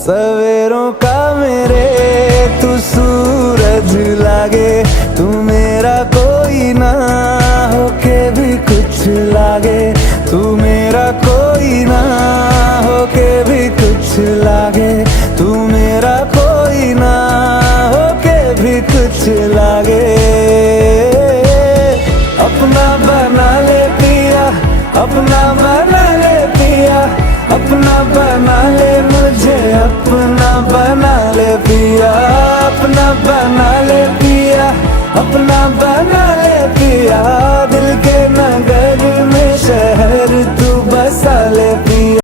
सवेरों का मेरे तू सूरज लागे, तू मेरा कोई ना होके भी कुछ लागे, तू मेरा कोई ना होके भी कुछ लागे, तू मेरा कोई ना होके भी कुछ लागे। अपना बना ले पिया, अपना बना ले पिया, अपना बना ले मुझे, अपना बना ले पिया, अपना बना ले पिया, अपना बना ले पिया।